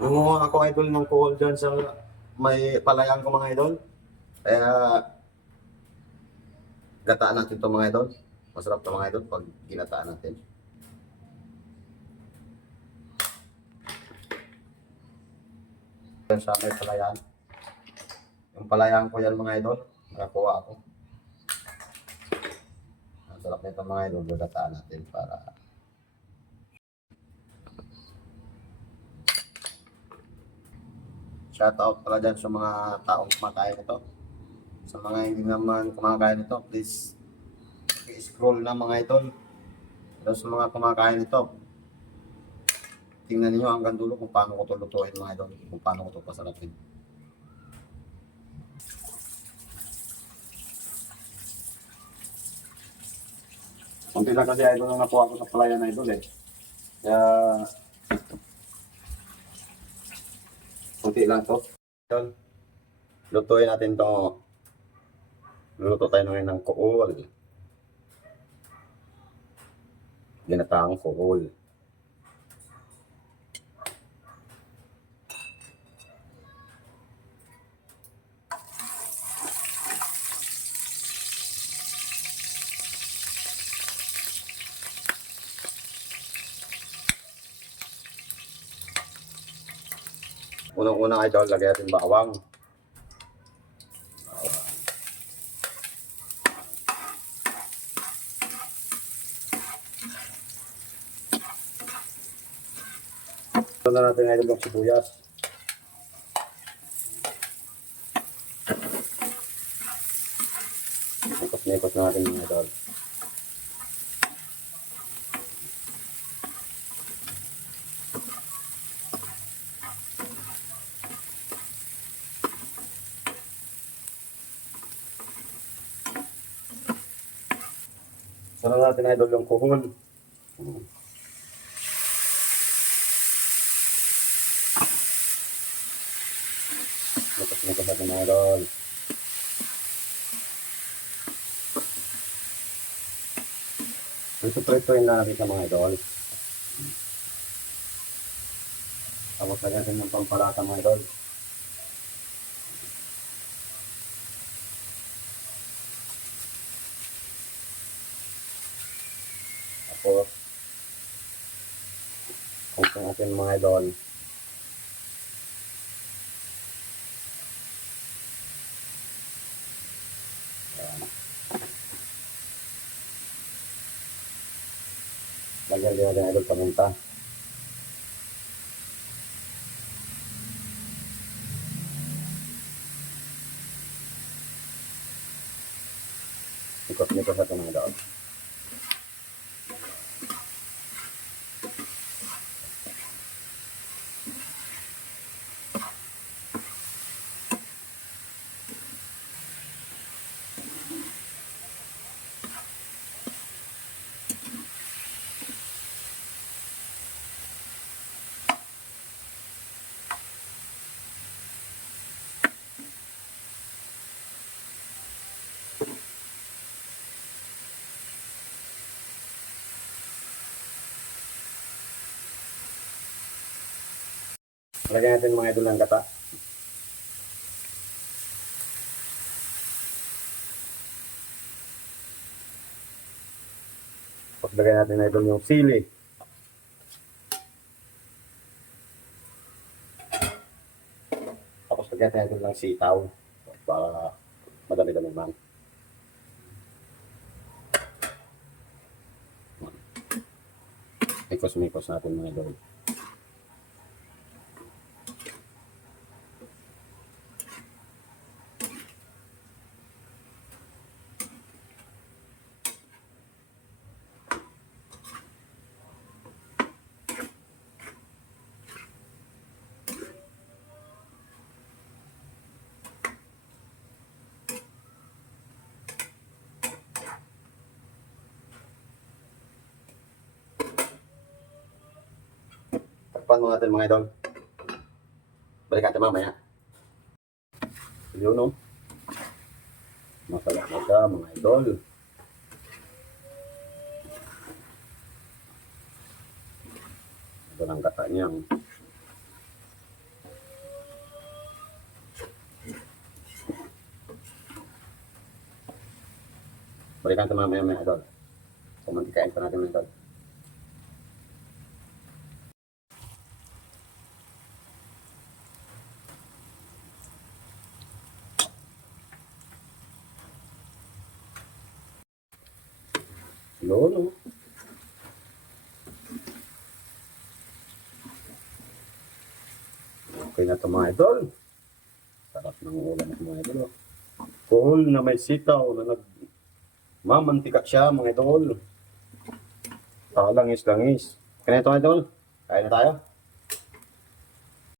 Gumawa ako idol ng kuhol dyan sa may palayan ko mga idol. Kaya gataan natin ito mga idol. Masarap ito mga idol pag ginataan natin. Yan sa may palayan. Yung palayan ko yan mga idol. Nakakuha ako. Ang sarap nito mga idol. Gataan natin para shoutout pala dyan sa mga taong kumakain ito. Sa mga hindi naman kumakain ito, please i-scroll na mga idol. Pero sa mga kumakain ito, tingnan niyo hanggang dulo kung paano ko ito lutuin mga idol. Kung paano ko ito pasarapin. Kunti lang kasi idol ang nakuha ko sa palayan idol eh. Kaya kunti lang to. Idol, lutuin natin to. Luluto tayo ngayon ng kuhol. Ginataang kuhol. Unang-una idol, lagyan natin bawang. Ito na natin idol ng sibuyas. Ikot-ikot na natin mga idol. Sunod natin idol yung kuhol. Ikot-ikot natin mga idol. Prito-pritoin na natin sa mga idol. Tapos lagyan natin yung pampalata mga idol. Tapos kung natin mga idol. Lagyan din natin idol paminta. Ikot-ikot natin mga idol. Lagyan natin mga idol ng gata. Tapos lagyan natin idol yung sili. Tapos lagyan natin idol ng sitaw. Para madami-dami man. Mikos-mikos natin mga idol. Takpan mo natin mga idol. Balik natin mamaya. Yun no. Masarap na siya mga idol. Ito lang gata niyang. Balikan ito mamaya idol. So, mantikain pa natin mga idol. Yun, oh. Okay na ito mga idol. Sarap ng ulam ito mga idol. Oh. Kuhol na may sitaw na nagmamantika siya mga idol. Langis-langis. Okay na ito mga idol. Kain na tayo.